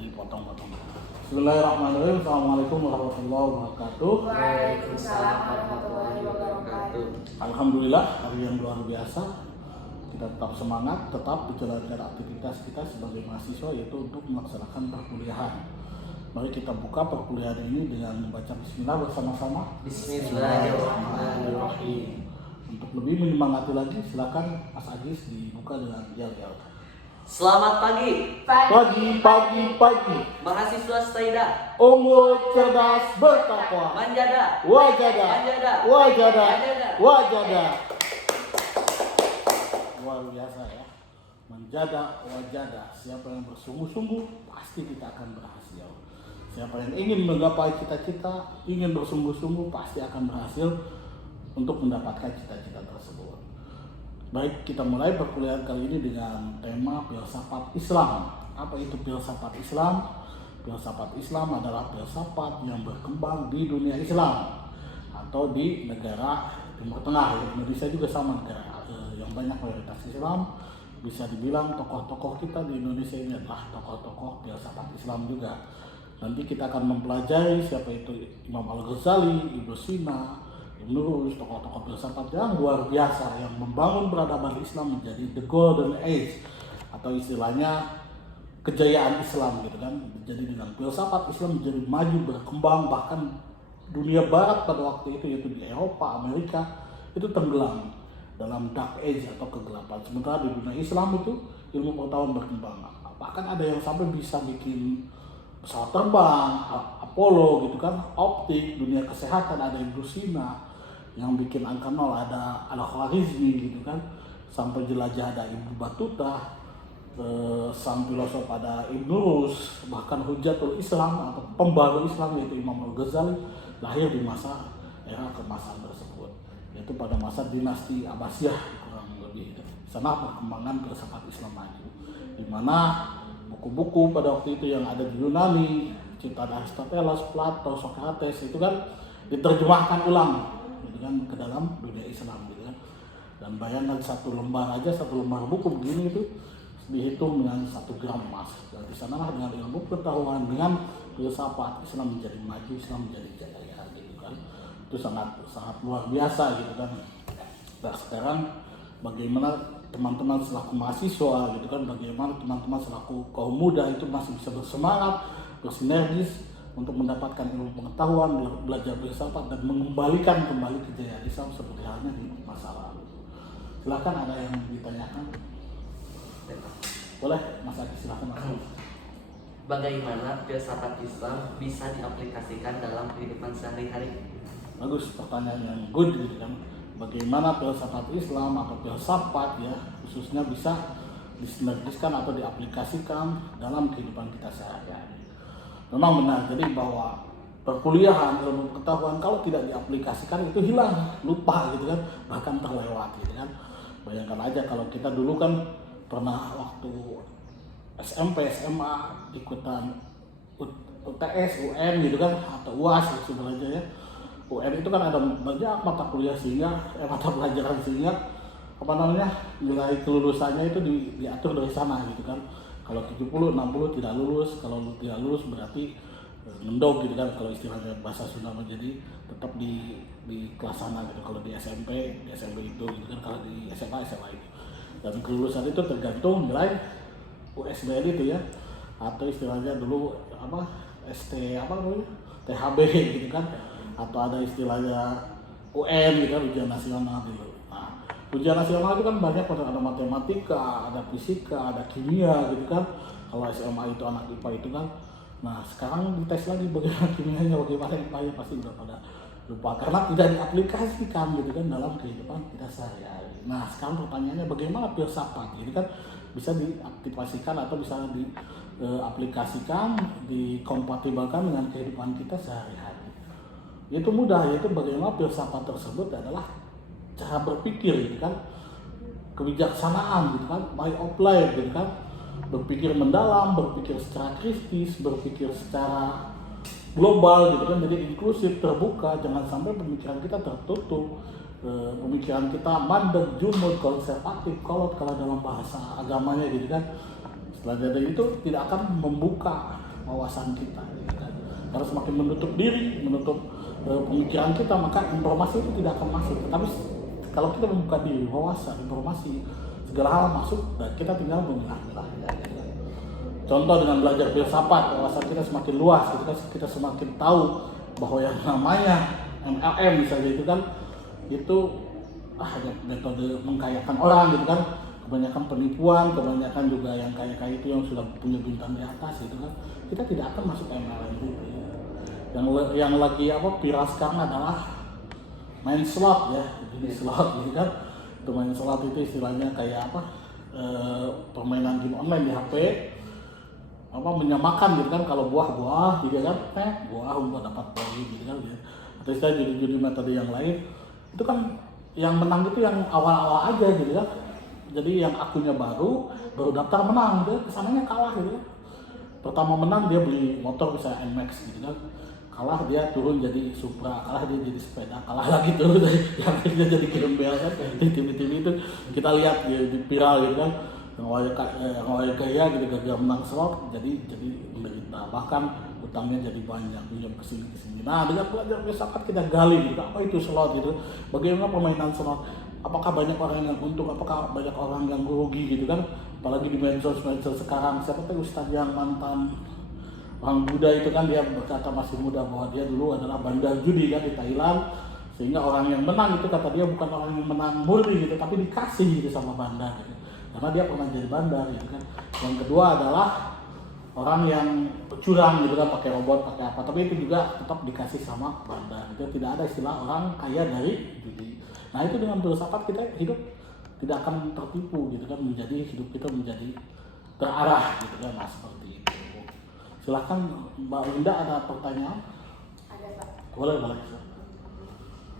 dipotong-potong. Bismillahirrahmanirrahim. Assalamualaikum warahmatullahi wabarakatuh. Waalaikumsalam warahmatullahi wabarakatuh. Alhamdulillah, hari yang luar biasa. Kita tetap semangat, tetap menjalankan aktivitas kita sebagai mahasiswa, yaitu untuk melaksanakan perkuliahan. Mari kita buka perkuliahan ini dengan membaca Bismillah bersama-sama. Bismillahirrahmanirrahim. Untuk lebih menyemangati lagi, silakan Mas Agis dibuka dengan yel-yel. Selamat pagi, Pagi. mahasiswa Staida, Unggul, cerdas, bertakwa. Manjada, Wajada. Manjada, Wajada. Manjada. Wajada. Luar biasa ya. Menjada, wajada. Siapa yang bersungguh-sungguh pasti kita akan berhasil. Siapa yang ingin menggapai cita-cita, ingin bersungguh-sungguh pasti akan berhasil untuk mendapatkan cita-cita tersebut. Baik, kita mulai perkuliahan kali ini dengan tema filsafat Islam. Apa itu filsafat Islam? Filsafat Islam adalah filsafat yang berkembang di dunia Islam atau di negara Timur Tengah. Indonesia juga sama, negara yang banyak mayoritas Islam. Bisa dibilang tokoh-tokoh kita di Indonesia ini adalah tokoh-tokoh filsafat Islam juga. Nanti kita akan mempelajari siapa itu Imam Al-Ghazali, Ibnu Sina, Ibnu Rus, tokoh-tokoh filsafat yang luar biasa yang membangun peradaban Islam menjadi the golden age atau istilahnya kejayaan Islam gitu kan. Jadi dengan filsafat Islam menjadi maju berkembang, bahkan dunia barat pada waktu itu yaitu di Eropa, Amerika itu tenggelam dalam dark age atau kegelapan. Sementara di dunia Islam itu ilmu pengetahuan berkembang. Bahkan ada yang sampai bisa bikin pesawat terbang, Apollo gitu kan, optik, dunia kesehatan ada Ibnu Sina yang bikin angka nol, ada Al-Khwarizmi gitu kan, sampai jelajah ada Ibnu Battuta, sang filosof ada Ibnu Rus, bahkan Hujatul Islam atau pembaru Islam yaitu Imam Al-Ghazali lahir di masa era keemasan tersebut, yaitu pada masa dinasti Abbasiyah kurang lebih. Sana perkembangan filsafat Islam maju, di mana buku-buku pada waktu itu yang ada di Yunani, ciptaan Aristoteles, Plato, Socrates itu kan diterjemahkan ulang gitu kan ke dalam dunia Islam gitu kan. Dan bayangkan satu lembar buku begini itu dihitung dengan 1 gram emas. Dan di sanalah dengan ilmu pengetahuan, dengan filsafat Islam menjadi maju, Islam menjadi jaya gitu kan. Itu sangat luar biasa gitu kan. Nah sekarang bagaimana teman-teman selaku mahasiswa gitu kan, bagaimana teman-teman selaku kaum muda itu masih bisa bersemangat, bersinergis untuk mendapatkan ilmu pengetahuan, belajar filsafat dan mengembalikan kembali kejayaan Islam seperti halnya di masa lalu. Silakan, ada yang ditanyakan? Boleh, Mas Adi, silakan Mas. Bagaimana filsafat Islam bisa diaplikasikan dalam kehidupan sehari-hari? Bagus, pertanyaan yang good gitu kan. Bagaimana filsafat Islam atau filsafat ya khususnya bisa disinergiskan atau diaplikasikan dalam kehidupan kita sehari-hari. Memang benar, jadi bahwa perkuliahan, ilmu pengetahuan kalau tidak diaplikasikan itu hilang, lupa gitu kan, bahkan terlewat gitu kan. Bayangkan aja kalau kita dulu kan pernah waktu SMP, SMA ikutan UTS, UN gitu kan, atau UAS sebenarnya ya. UN itu kan ada banyak mata kuliah mata pelajaran sehingga nilai kelulusannya itu diatur dari sana gitu kan. Kalau 70, 60 tidak lulus, kalau tidak lulus berarti mendok gitu kan, kalau istilahnya bahasa Sunda, jadi tetap di kelas sana gitu. Kalau di SMP itu gitu kan, kalau di SMA itu. Dan kelulusan itu tergantung nilai USBN itu ya, atau istilahnya dulu THB gitu kan, atau ada istilahnya UN gitu kan, ujian nasional gitu. Nah, ujian nasional itu kan banyak, ada matematika, ada fisika, ada kimia gitu kan. Kalau SMA itu anak IPA itu kan. Nah, sekarang dites lagi bagaimana kimianya, bagaimana IPA-nya, pasti udah pada lupa karena tidak diaplikasikan gitu kan dalam kehidupan kita sehari-hari. Nah, sekarang pertanyaannya bagaimana filsafat ini kan bisa diaktifasikan atau bisa diaplikasikan, dikompatibelkan dengan kehidupan kita sehari-hari. Itu mudah, yaitu bagaimana filsafat tersebut adalah cara berpikir gitu kan, kebijaksanaan gitu kan, way of life gitu kan, berpikir mendalam, berpikir secara kritis, berpikir secara global gitu kan, jadi inklusif, terbuka, jangan sampai pemikiran kita tertutup, pemikiran kita mandek, jumud, konservatif, kolot kalau dalam bahasa agamanya gitu kan. Setelah dari itu tidak akan membuka wawasan kita gitu kan. Karena semakin menutup diri, menutup pemikiran kita, maka informasi itu tidak akan masuk. Tapi kalau kita membuka diri, wawasan, informasi, segala hal masuk, dan kita tinggal memilah-milah ya, gitu kan. Contoh dengan belajar filsafat, wawasan kita semakin luas gitu kan, kita semakin tahu bahwa yang namanya MLM misalnya itu kan, itu hanya metode mengkayakan orang gitu kan. Kebanyakan penipuan, kebanyakan juga yang kaya-kaya itu yang sudah punya bintang di atas gitu kan. Kita tidak akan masuk MLM itu. Yang lagi viral sekarang adalah main slot ya, jadi slot gitu kan. Itu main slot itu istilahnya kayak permainan game online di HP, menyamakan gitu kan, kalau buah gitu kan, buah untuk dapat poin gitu kan. Atau istilah judi-judi metode yang lain, itu kan yang menang itu yang awal-awal aja gitu kan. Jadi yang akunnya baru daftar menang gitu, kesananya kalah gitu kan. Pertama menang dia beli motor bisa NMAX gitu kan, kalah dia turun jadi Supra, kalah dia jadi sepeda, kalah lagi turun yang akhirnya jadi gembel kan. Di TV itu kita lihat di viral gitu kan, yang awalnya kaya gitu gagal menang slot jadi menderita, bahkan utangnya jadi banyak, pinjam kesini. Nah dengan belajar filsafat kita gali gitu, apa itu slot gitu, bagaimana permainan slot, apakah banyak orang yang untung, apakah banyak orang yang rugi gitu kan. Apalagi di medsos sekarang, siapa tahu ustadz yang mantan orang Buddha itu kan, dia berkata masih muda bahwa dia dulu adalah bandar judi kan di Thailand, sehingga orang yang menang itu kata dia bukan orang yang menang murni gitu, tapi dikasih gitu sama bandar gitu, karena dia pernah jadi bandar gitu kan. Yang kedua adalah orang yang curang gitu kan, pakai robot, pakai apa, tapi itu juga tetap dikasih sama bandar. Itu tidak ada istilah orang kaya dari judi. Nah itu dengan filsafat kita hidup tidak akan tertipu gitu kan, hidup kita menjadi terarah gitu kan. Nah seperti itu. Silahkan Mbak Linda, ada pertanyaan? Ada Pak. Boleh.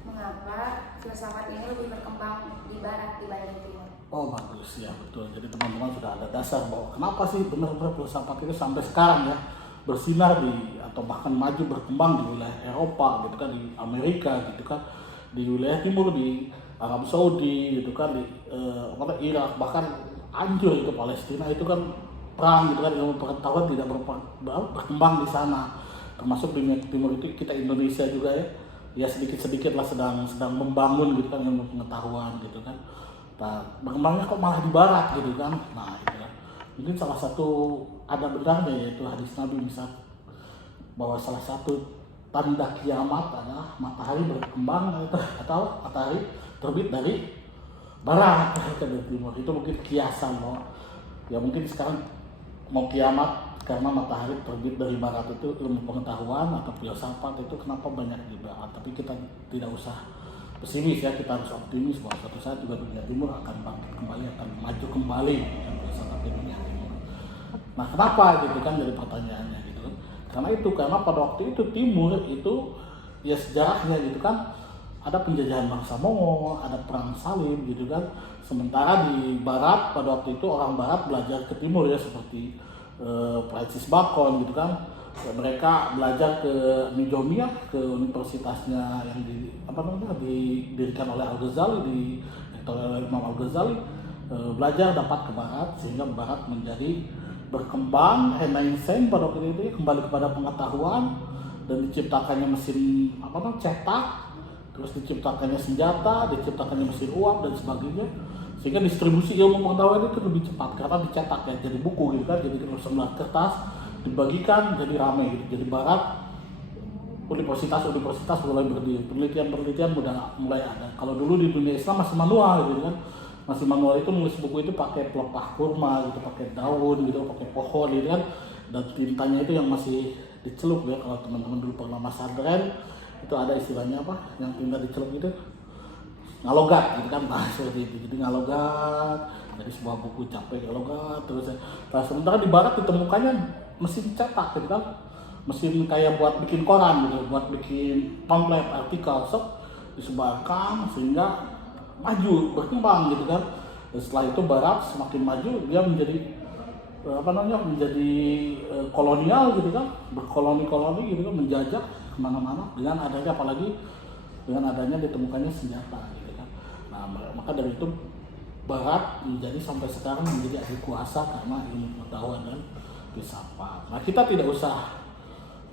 Mengapa filsafat ini lebih berkembang di barat dibanding timur? Oh bagus ya, betul. Jadi teman-teman sudah ada dasar bahwa kenapa sih benar-benar filsafat itu sampai sekarang ya bersinar atau bahkan maju berkembang di wilayah Eropa gitu kan, di Amerika gitu kan, di wilayah timur, di Arab Saudi gitu kan, di Irak, bahkan hancur itu Palestina itu kan perang gitu kan, ilmu pengetahuan tidak berkembang di sana. Termasuk di timur itu kita Indonesia juga ya sedikit-sedikit lah sedang membangun gitu kan ilmu pengetahuan gitu kan. Nah, berkembangnya kok malah di barat gitu kan. Nah itu kan mungkin salah satu ada benarnya, yaitu hadis Nabi misal bahwa salah satu tanda kiamat adalah matahari berkembang atau matahari terbit dari barat ke timur. Itu mungkin kiasan loh. Ya mungkin sekarang mau kiamat karena matahari terbit dari barat, itu ilmu pengetahuan atau filsafat itu kenapa banyak di barat. Tapi kita tidak usah pesimis ya, kita harus optimis bahwa suatu saat juga dunia timur akan bangkit kembali, akan maju kembali yang filsafat dunia timur. Nah kenapa gitu kan, jadi pertanyaannya gitu kan. Karena pada waktu itu timur itu ya sejarahnya gitu kan, ada penjajahan bangsa Mongol, ada perang salib gitu kan. Sementara di barat pada waktu itu orang barat belajar ke timur ya, seperti Francis Bacon gitu kan. Mereka belajar ke Nizamiyah, ke universitasnya yang didirikan oleh Al-Ghazali, oleh Imam Al-Ghazali, belajar dapat ke barat, sehingga barat menjadi berkembang. Renaissance pada waktu itu kembali kepada pengetahuan, dan diciptakannya mesin cetak, terus diciptakannya senjata, diciptakannya mesin uap dan sebagainya, sehingga distribusi ilmu pengetahuan itu lebih cepat karena dicetak ya, jadi buku gitu kan, jadi sembilan kertas dibagikan jadi ramai gitu. Jadi barat universitas mulai berdiri, penelitian mulai ada. Kalau dulu di dunia Islam masih manual gitu kan, masih manual, itu nulis buku itu pakai pelepah kurma gitu, pakai daun gitu, pakai pohon gitu kan, dan tintanya itu yang masih dicelup ya. Kalau teman-teman dulu pernah masandren itu ada istilahnya yang tinta dicelup itu ngalogat gitu kan. Nah seperti itu, jadi ngalogat dari sebuah buku capek ngalogat terus. Nah sementara di barat ditemukannya mesin cetak gitu kan, mesin kayak buat bikin koran gitu, buat bikin pamflet, artikel, disebarkan sehingga maju berkembang gitu kan. Dan setelah itu barat semakin maju, dia menjadi kolonial gitu kan, berkoloni gitu kan, menjajah kemana-mana dengan adanya, apalagi dengan adanya ditemukannya senjata gitu kan. Nah maka dari itu barat menjadi sampai sekarang menjadi ahli kuasa karena ilmu pengetahuan dan filsafat. Nah kita tidak usah,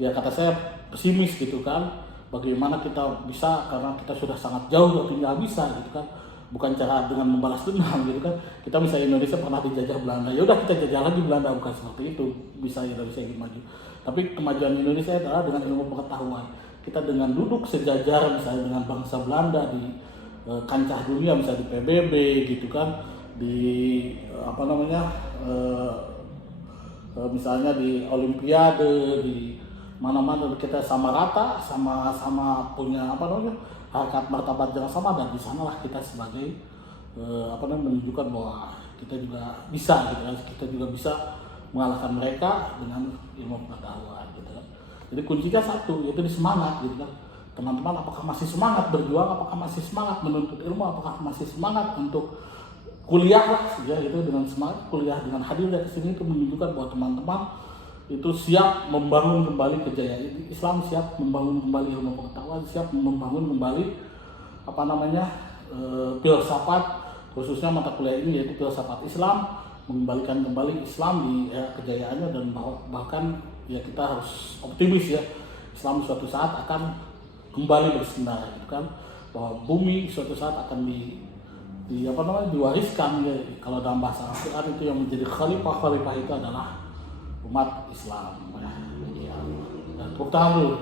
ya kata saya pesimis gitu kan, bagaimana kita bisa, karena kita sudah sangat jauh dari tinggal bisa gitu kan, bukan cara dengan membalas dendam gitu kan. Kita misalnya Indonesia pernah dijajah Belanda, ya udah kita jajah lagi Belanda, bukan seperti itu. Bisa Indonesia ingin maju, tapi kemajuan Indonesia adalah dengan ilmu pengetahuan. Kita dengan duduk sejajar misalnya dengan bangsa Belanda di kancah dunia, misalnya di PBB gitu kan, di misalnya di Olimpiade, di mana-mana kita sama rata, sama punya harkat martabat yang sama, dan di sanalah kita sebagai menunjukkan bahwa kita juga bisa gitu kan, kita juga bisa mengalahkan mereka dengan ilmu pengetahuan gitu kan. Jadi kuncinya satu, yaitu di semangat gitu kan. Teman-teman apakah masih semangat berjuang, apakah masih semangat menuntut ilmu, apakah masih semangat untuk kuliah lah ya gitu, dengan semangat kuliah, dengan hadir dari sini itu menunjukkan bahwa teman-teman itu siap membangun kembali kejayaan Islam, siap membangun kembali ilmu pengetahuan, siap membangun kembali filsafat, khususnya mata kuliah ini yaitu filsafat Islam, mengembalikan kembali Islam di kejayaannya, dan bahkan ya kita harus optimis ya, Islam suatu saat akan kembali bersinar gitu kan, bahwa bumi suatu saat akan diwariskan ya. Kalau dalam bahasa Al-Quran itu yang menjadi khalifah itu adalah umat Islam ya. Dan tepuk tangan dulu.